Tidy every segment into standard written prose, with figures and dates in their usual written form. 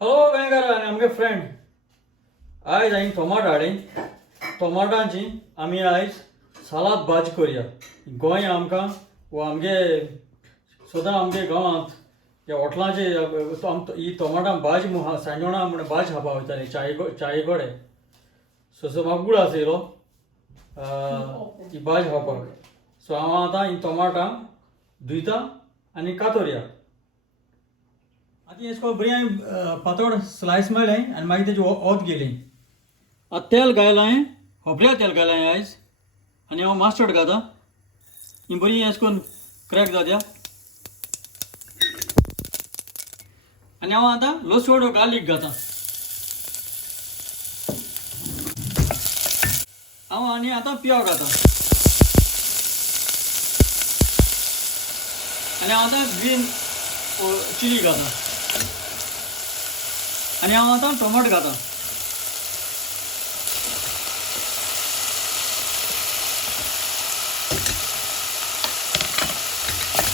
Hello Wenger आनी आमगे फ्रेंड आयज हांवें टोमाट हाडली. टोमाटांची आमी आयज सालाद भाजी करुया. गोंय आमकां वो आमगे सदां आमगे गांवांत ह्या हॉटलांचे ही टोमाटां भाजी सांजोणा म्हणून भाजी खावपा वयताली चाये गोडे. सो म्हाका गुड आसा येयलो ही भाजी खावपाक. सो हांव आतां ही टोमाटां धुयता आनी कातोरया. आतां हें बरी हांवें पातळ स्लायस मारलें आनी मागीर तेजी ओत गेली. आतां तेल घायलां हांवें, खोबऱ्या तेल घायलां हांवें आयज आनी हांव मास्टर्ड घालतां. ही बरी अशें करून क्रॅक जावया. आनी हांव आतां लसूण गार्लीक घालतां. हांव आनी आतां पियाव घालतां आनी हांव आतां ग्रीन चिली घालतां आनी हांव आतां टोमाट घालतां.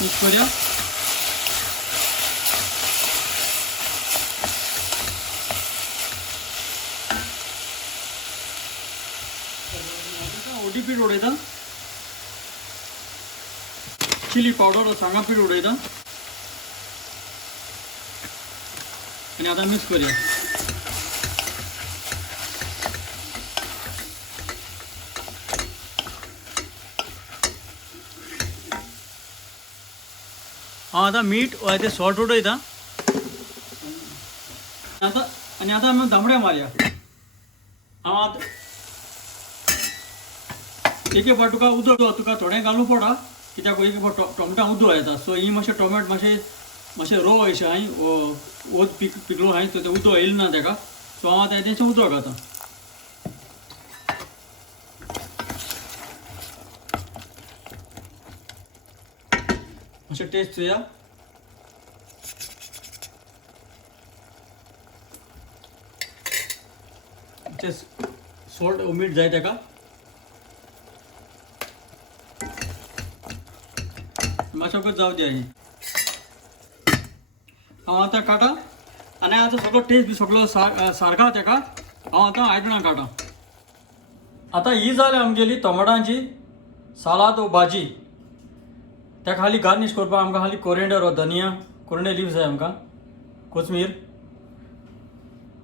मिक्स करुया. ओटी पीठ उडयता, चिली पावडर सांगा पीठ उडयता आनी आतां मिक्स करुया. हांव आतां मीठ वा तें सॉल्ट उडयता आनी आतां आमी दामड्या मारया. हांव आतां एक फावट तुका उदक तुका थोडें घालूं पडटा कित्याक एक फावट टोमाटां उदक येता. सो ही मातशें टोमाट मातशें रो अशें हांवें ओत पिकलो हांवें तें उदक येयलें ना तेका. सो हांव आतां तेचें उदक घालतां. मातशें टेस्ट चोया. सॉल्ट मीठ जाय तेका. मातशें जावं दी हांवें. हांव आतां काटा आनी आतां सगळो टेस्ट बी सगळो सारका तेका हांव आतां आयदनां काडटां. आतां ही जाली आमगेली टोमाटांची सालाद वा भाजी. तेका हाली गार्निश करपाक आमकां हाली कोरिएंडर वा धनिया कोरिएंडर लिव्स जाय आमकां, कोथमीर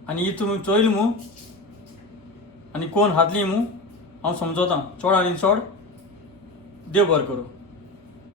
आनी ही तुमी चोयली मू आनी कोण हातली मू हांव समजोतां. चड आनी चड देव बरें करूं.